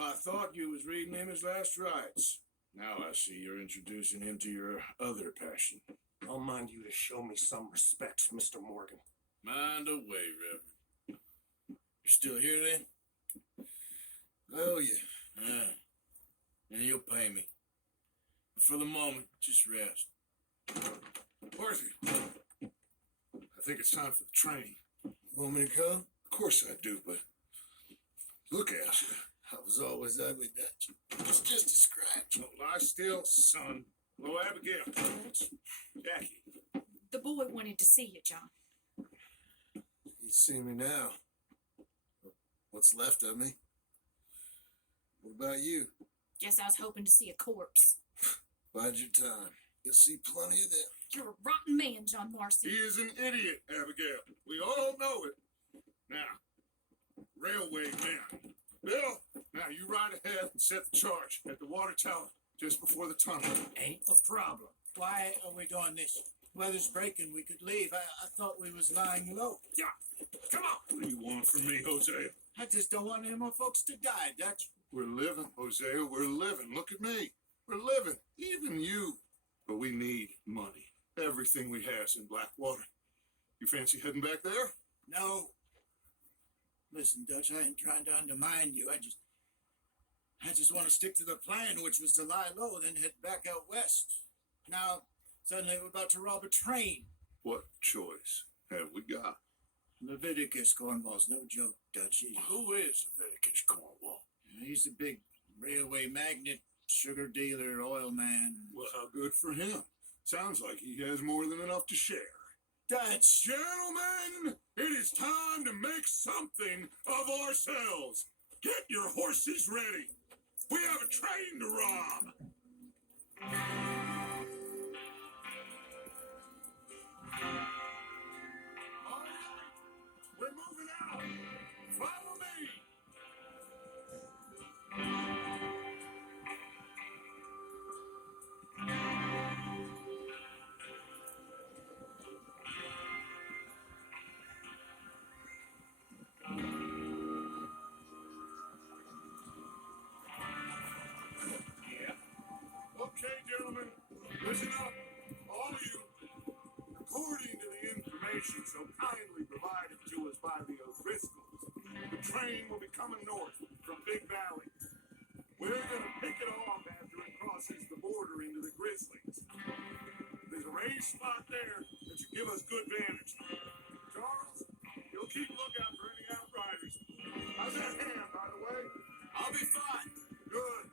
I thought you was reading him his last rites. Now I see you're introducing him to your other passion. I'll mind you to show me some respect, Mr. Morgan. Mind away, Reverend. You still here then? Oh, yeah. And you'll pay me. But for the moment, just rest. Arthur, I think it's time for the train. You want me to come? Of course I do, but look at you. I was always ugly, Dutch. It's just a scratch. Don't lie still, son. Hello, Abigail. Jackie. The boy wanted to see you, John. You see me now. What's left of me? What about you? Guess I was hoping to see a corpse. Bide your time. You'll see plenty of them. You're a rotten man, John Marcy. He is an idiot, Abigail. We all know it. Now, railway man. Bill, now you ride ahead and set the charge at the water tower just before the tunnel. Ain't a problem. Why are we doing this? Weather's breaking. We could leave. I thought we was lying low. Yeah, come on. What do you want from me, Hosea? I just don't want any more folks to die, Dutch. We're living, Hosea. We're living. Look at me. We're living. Even you. But we need money. Everything we has in Blackwater. You fancy heading back there? No. Listen, Dutch, I ain't trying to undermine you. I just want to stick to the plan, which was to lie low, then head back out west. Now, suddenly we're about to rob a train. What choice have we got? Leviticus Cornwall's no joke, Dutch. Who is Leviticus Cornwall? He's a big railway magnate, sugar dealer, oil man. Well, how good for him. Sounds like he has more than enough to share. Dutch! Gentlemen, it is time to make something of ourselves. Get your horses ready. We have a train to rob. All right, we're moving out. Follow me. Okay, gentlemen, listen up, all of you. According to the information so kindly provided to us by the O'Driscolls, the train will be coming north from Big Valley. We're going to pick it off after it crosses the border into the Grizzlies. There's a raised spot there that should give us good vantage. Charles, you'll keep lookout for any outriders. How's that hand, by the way? I'll be fine. Good.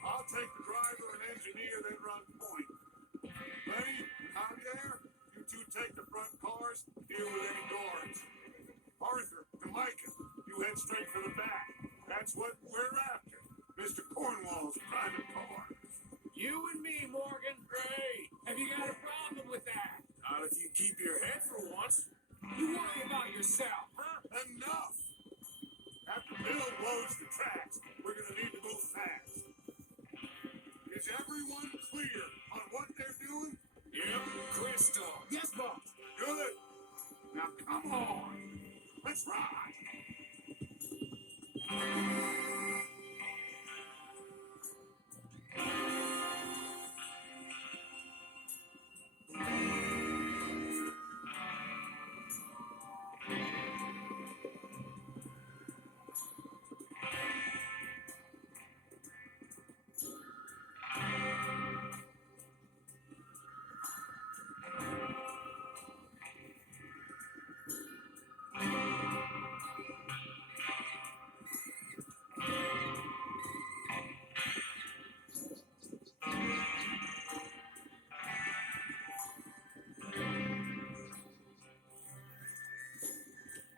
I'll take the driver and engineer that run point. Lenny, Javier, you two take the front cars, deal with any guards. Arthur and Micah, you head straight for the back. That's what we're after. Mr. Cornwall's private car. You and me, Morgan. Hey, have you got a problem with that? Not if you keep your head for once. You worry about yourself, huh? Enough! After Bill blows the tracks, we're gonna need to move fast. Is everyone clear on what they're doing? Yep, Crystal. Yes, boss. Good. Now come on. Let's ride.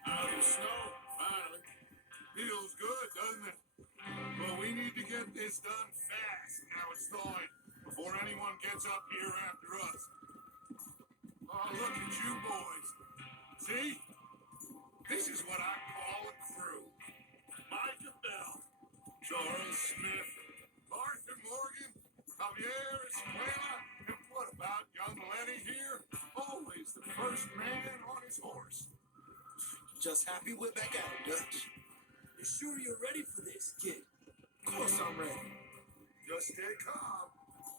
Out of the snow, finally. Feels good, doesn't it? But we need to get this done fast now it's thawing, before anyone gets up here after us. Oh, look at you boys. See? This is what I call a crew. Micah Bell, Charles Smith, Arthur Morgan, Javier Escuela, and what about young Lenny here? Always the first man on his horse. Just happy we're back out, Dutch. You sure you're ready for this, kid? Of course I'm ready. Just stay calm.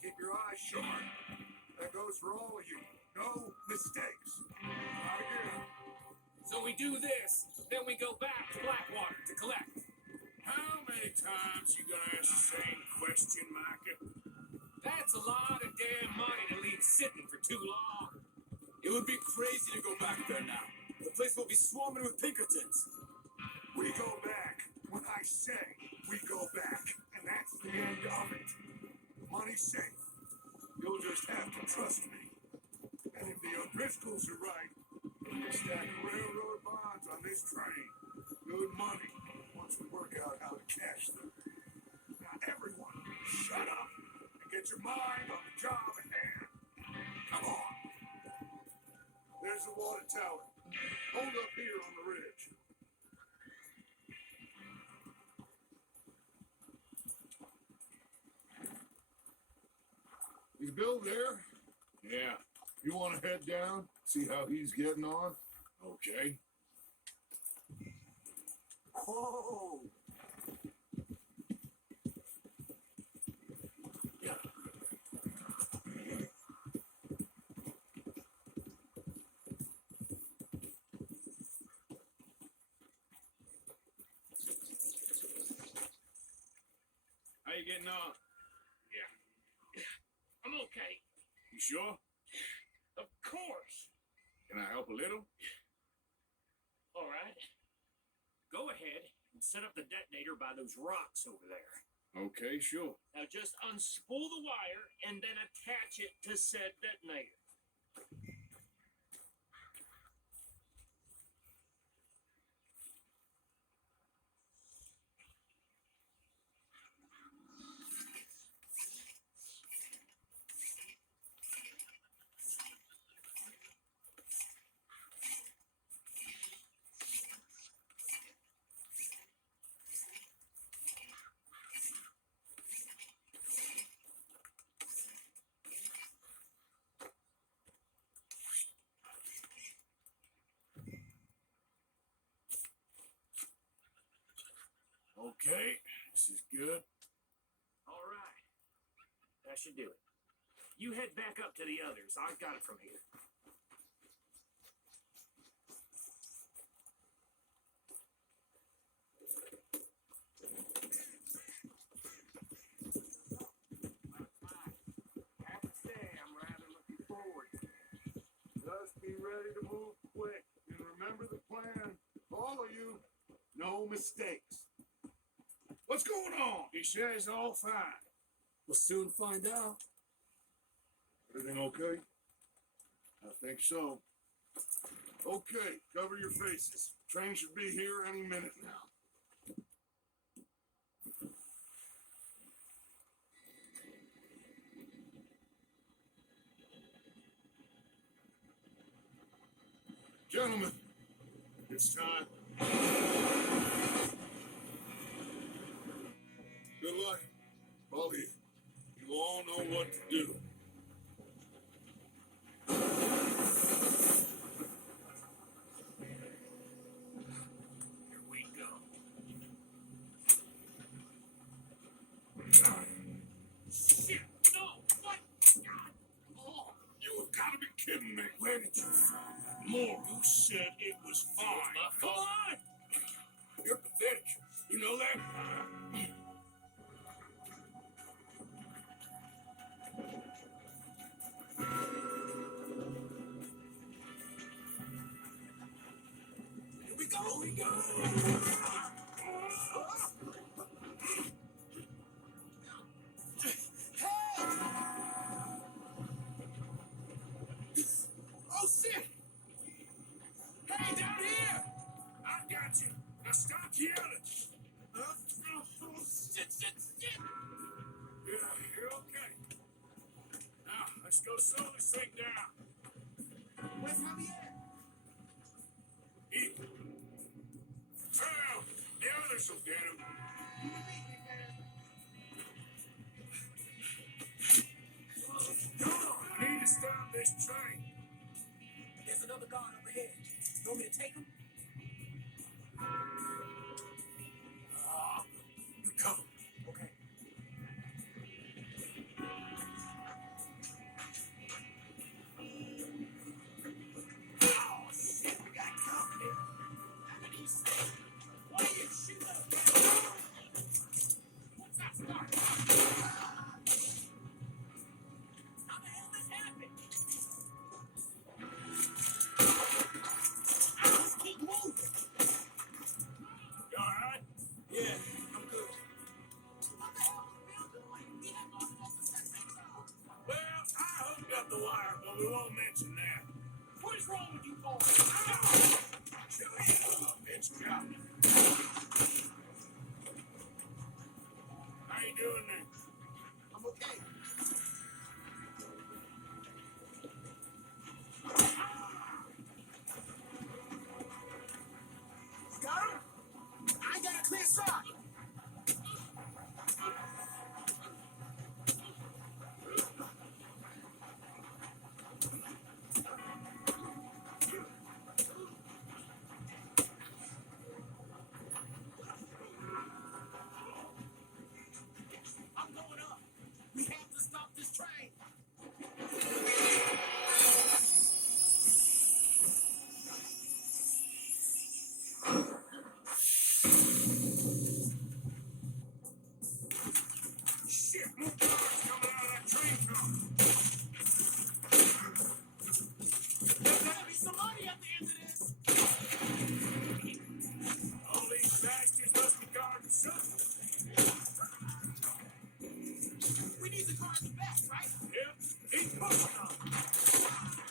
Keep your eyes sharp. That goes for all of you. No mistakes. Not again. So we do this, then we go back to Blackwater to collect. How many times you gonna ask the same question, Micah? That's a lot of damn money to leave sitting for too long. It would be crazy to go back there now. The place will be swarming with Pinkertons. We go back when I say we go back. And that's the end of it. Money's safe. You'll just have to trust me. And if the O'Driscolls are right, we'll stack railroad bonds on this train. Good money once we work out how to cash them. Now everyone, shut up and get your mind on the job at hand. Come on. There's the water tower. Hold up here on the ridge. Is Bill there? Yeah, You want to head down, see how he's getting on? okay. Whoa! How you getting on? I'm okay. You sure? Of course. Can I help a little? All right. Go ahead and set up the detonator by those rocks over there. Okay, sure. Now just unspool the wire and then attach it to said detonator. Okay, this is good. All right. That should do it. You head back up to the others. I've got it from here. I have to say, I'm rather looking forward to it. Just be ready to move quick. And remember the plan. All of you, no mistakes. What's going on? He says all fine. We'll soon find out. Everything okay? I think so. Okay, cover your faces. Train should be here any minute now. Gentlemen, it's time. Good luck. All of you. You all know what to do. Here we go. Shit! No! What? God! Oh, you have got to be kidding me. Where did you find that? More who said it was fine. Come on! You're pathetic. You know that? Here we go! We go! Oh, shit! Hey, down here! I got you. Now stop yelling. Oh, shit, shit, shit. Yeah, you're okay. Now, let's go slow this thing down. Where's Javier? Eat. Well, the others will get him. Come on, we need to stop this train. There's another guard up ahead. You want me to take him? You cover me. Okay. this job. How you doing there? I'm okay. Got him? I got a clear shot. I'm going up. We have to stop this train. Shit, more cars coming out of that train car. There's gotta be some money at the end of this. All these bastards must be guarding something. We need the car in the back, right? Yep, keep pushing on.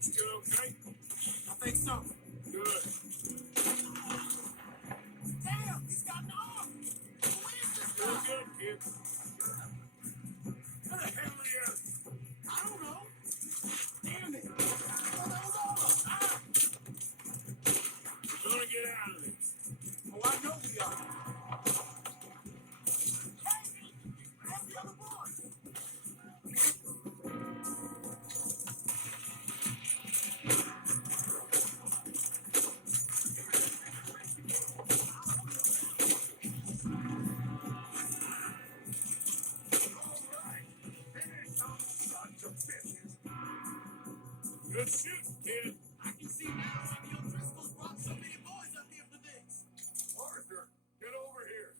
Still okay? I think so. Good. Damn, he's got an arm. Who is this Still guy? good, kid. Where the hell are you? I don't know. Damn it. I thought that was all of us. Ah. We're gonna get out of this. Oh, I know we are. Hey, that's the other boy. Finish some sons of bitches. Good shooting, kid. I can see now why the O'Driscolls brought so many boys up here for this. Arthur, get over here.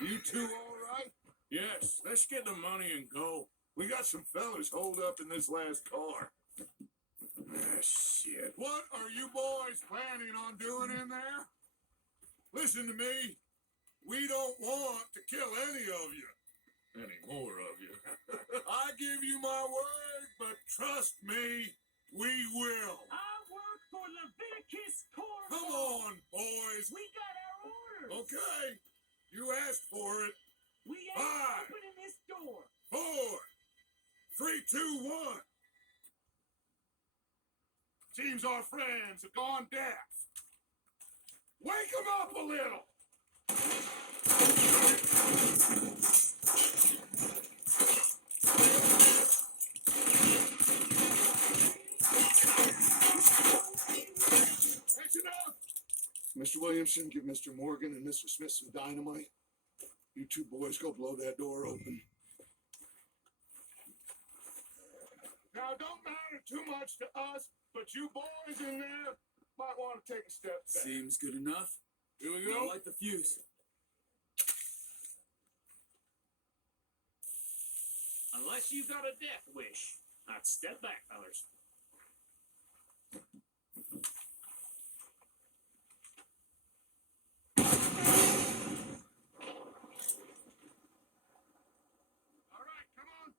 You two all right? Yes, let's get the money and go. We got some fellas holed up in this last car. Ah, shit. What are you boys planning on doing in there? Listen to me. We don't want to kill any of you. Any more of you. I give you my word, but trust me, we will. I work for Leviticus Cornwall. Come on, boys. We got our orders. Okay, you asked for it. We ain't Five. opening this door. 4, 3, 2, 1. Seems our friends have gone deaf. Wake them up a little. That's enough. Mr. Williamson, give Mr. Morgan and Mr. Smith some dynamite. You two boys go blow that door open. Now, it don't matter too much to us, but you boys in there might want to take a step back. Seems good enough. Here we I go. like the fuse. Unless you got a death wish, I'd step back, fellers. All right, come on.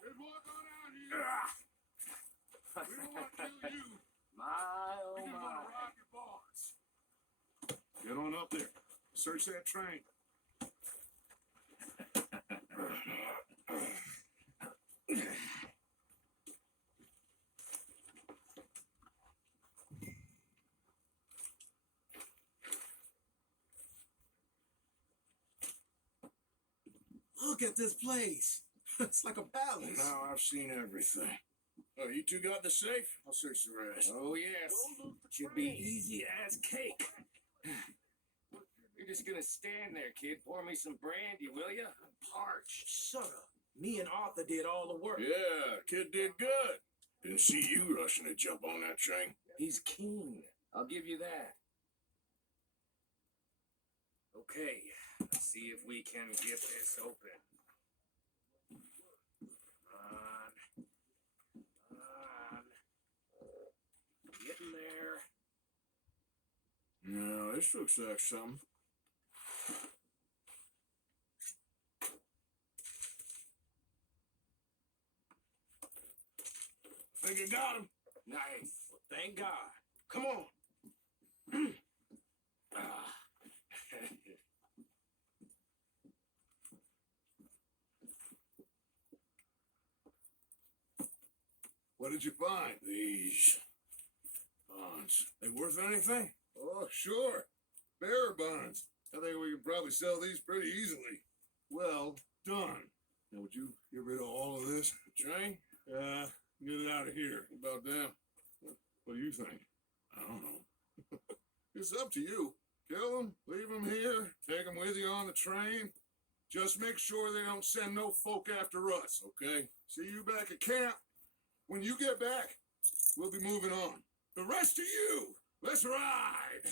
Good walk on out here. We don't want to kill you. My, We just want to rob your boss. Get on up there. Search that train. Look at this place. It's like a palace. Now I've seen everything. Oh, you two got the safe? I'll search the rest. Oh, yes. Should be easy as cake. You're just gonna stand there, kid. Pour me some brandy, will ya? I'm parched. Shut up. Me and Arthur did all the work. Yeah, kid did good. Didn't see you rushing to jump on that train. He's keen. I'll give you that. Okay, let's see if we can get this open. Come on. Getting there. No, This looks like something. Think you got him? Nice. Well, thank God. Come on. Ah. What did you find? These bonds. They worth anything? Oh, sure. Bearer bonds. I think we can probably sell these pretty easily. Well done. Now, would you get rid of all of this? The train? Get it out of here. What about them? What do you think? I don't know. It's up to you. Kill them, leave them here, take them with you on the train. Just make sure they don't send no folk after us. Okay. See you back at camp. When you get back, we'll be moving on. The rest of you, let's ride.